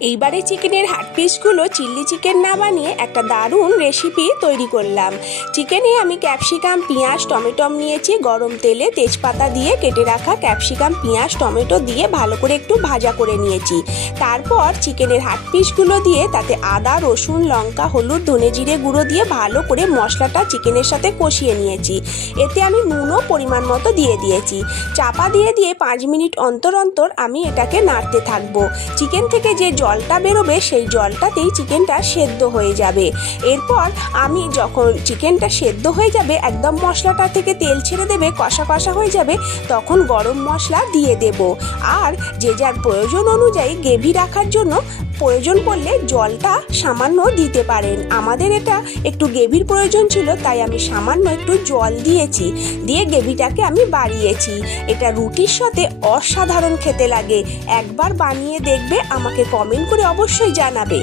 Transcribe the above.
এইবারে চিকেনের হাট পিসগুলো চিলি চিকেন না বানিয়ে একটা দারুণ রেসিপি তৈরি করলাম। চিকেনে আমি ক্যাপসিকাম, পেঁয়াজ, টমেটো নিয়েছি। গরম তেলে তেজপাতা দিয়ে কেটে রাখা ক্যাপসিকাম, পেঁয়াজ, টমেটো দিয়ে ভালো করে একটু ভাজা করে নিয়েছি। তারপর চিকেনের হাট পিসগুলো দিয়ে তাতে আদা, রসুন, লঙ্কা, হলুদ, ধনে জিরে গুঁড়ো দিয়ে ভালো করে মশলাটা চিকেনের সাথে কষিয়ে নিয়েছি। এতে আমি নুনও পরিমাণ মতো দিয়ে দিয়েছি। চাপা দিয়ে 5 মিনিট অন্তর অন্তর আমি এটাকে নাড়তে থাকবো। চিকেন থেকে যে জলটা বেরোবে সেই জলটাতেই চিকেনটা সেদ্ধ হয়ে যাবে। এরপর আমি যখন চিকেনটা সেদ্ধ হয়ে যাবে, একদম মশলাটা থেকে তেল ছেড়ে দেবে, কষা কষা হয়ে যাবে, তখন গরম মশলা দিয়ে দেব। আর যে যার প্রয়োজন অনুযায়ী গ্রেভি রাখার জন্য প্রয়োজন পড়লে জলটা সামান্য দিতে পারেন। আমাদের এটা একটু গ্রেভির প্রয়োজন ছিল, তাই আমি সামান্য একটু জল দিয়েছি, দিয়ে গ্রেভিটাকে আমি বাড়িয়েছি। এটা রুটির সাথে অসাধারণ খেতে লাগে। একবার বানিয়ে দেখবে, আমাকে কমেন্ট করে অবশ্যই জানাবে।